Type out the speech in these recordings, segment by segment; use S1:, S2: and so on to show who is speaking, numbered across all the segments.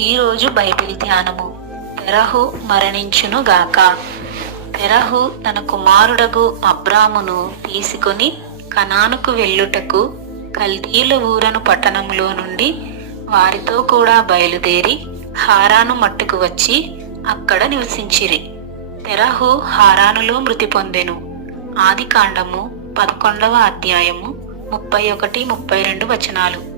S1: ఈరోజు బైబిల్ ధ్యానము. తెరహు మరణించును గాక. తెరహు తన కుమారుడగు అబ్రామును తీసుకొని కనానుకు వెళ్ళుటకు కల్దీల ఊరను పట్టణములో నుండి వారితో కూడా బయలుదేరి హారాను మట్టుకు వచ్చి అక్కడ నివసించిరి. తెరహు హారానులో మృతి పొందెను. ఆది కాండము పదకొండవ అధ్యాయము ముప్పై ఒకటి ముప్పై రెండు వచనాలు.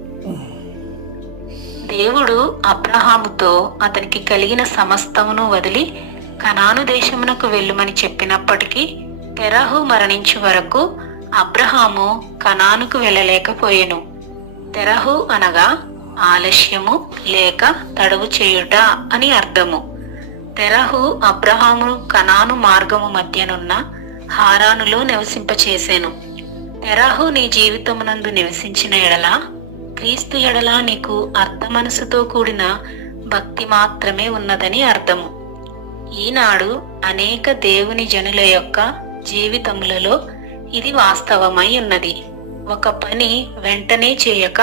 S1: దేవుడు అబ్రహాముతో అతనికి కలిగిన సమస్తమును వదిలి కనాను దేశమునకు వెళ్ళుమని చెప్పినప్పటికీ తెరహు మరణించు వరకు అబ్రహాము కనానుకు వెళ్ళలేకపోయెను. తెరహు అనగా ఆలస్యము లేక తడవు చేయుట అని అర్థము. తెరహు అబ్రహాము కనాను మార్గము మధ్యనున్న హారానులో నివసింపచేసెను. తెరహు నీ జీవితమునందు నివసించిన ఎడల క్రీస్తు ఎడల నీకు అర్థ మనసుతో కూడిన భక్తి మాత్రమే ఉన్నదని అర్థము. ఈనాడు అనేక దేవుని జనుల యొక్క జీవితములలో ఇది వాస్తవమై ఉన్నది. ఒక పని వెంటనే చేయక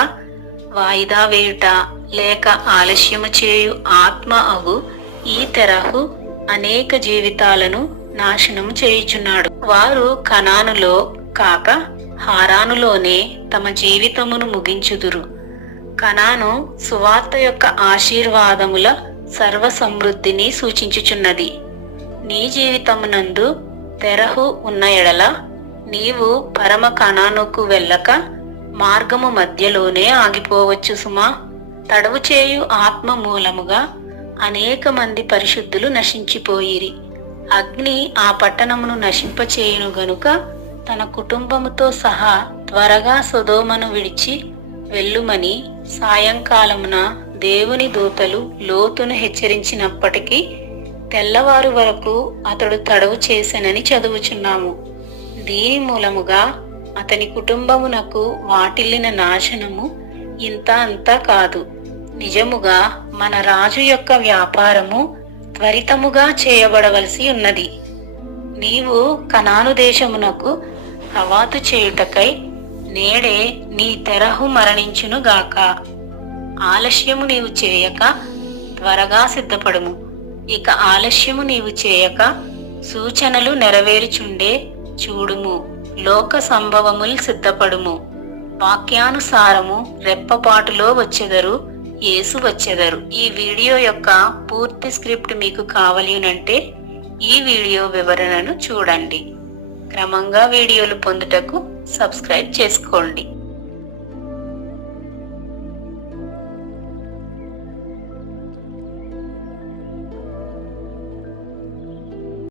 S1: వాయిదా వేయుట లేక ఆలస్యము చేయు ఆత్మ అగు ఈ తెరహు అనేక జీవితాలను నాశనం చేయుచున్నాడు. వారు కనానులో కాక హారానులోనే తమ జీవితమును ముగించుదురు. కనాను సువార్త యొక్క ఆశీర్వాదముల సర్వ సమృద్ధిని సూచించుచున్నది. నీ జీవితమునందు తెరహు ఉన్న ఎడల నీవు పరమ కణానుకు వెళ్ళక మార్గము మధ్యలోనే ఆగిపోవచ్చు సుమా. తడవు చేయు ఆత్మ మూలముగా అనేక మంది పరిశుద్ధులు నశించిపోయిరి. అగ్ని ఆ పట్టణమును నశింపచేయును గనుక తన కుటుంబముతో సహా త్వరగా సుధోమను విడిచి వెళ్ళుమని సాయంకాలమున దేవుని దూతలు లోతును హెచ్చరించినప్పటికీ తెల్లవారు వరకు అతడు తడవు చేసెనని చదువుచున్నాము. దీని మూలముగా అతని కుటుంబమునకు వాటిల్లిన నాశనము ఇంత అంతా కాదు. నిజముగా మన రాజు యొక్క వ్యాపారము త్వరితముగా చేయబడవలసి ఉన్నది. నీవు కనాను దేశమునకు తవాతు చేయుటకై నేడే నీ తెరహు మరణించును గాక. ఆలస్యము నీవు చేయక త్వరగా సిద్ధపడుము. ఇక ఆలస్యము నీవు చేయక సూచనలు నెరవేరుచుండే చూడుము. లోక సంభవములు సిద్ధపడుము. వాక్యానుసారము రెప్పపాటులో వచ్చెదరు యేసు వచ్చెదరు. ఈ వీడియో యొక్క పూర్తి స్క్రిప్ట్ మీకు కావలినంటే ఈ వీడియో వివరణను చూడండి. క్రమంగా వీడియోలు పొందుటకు సబ్స్క్రైబ్ చేసుకోండి.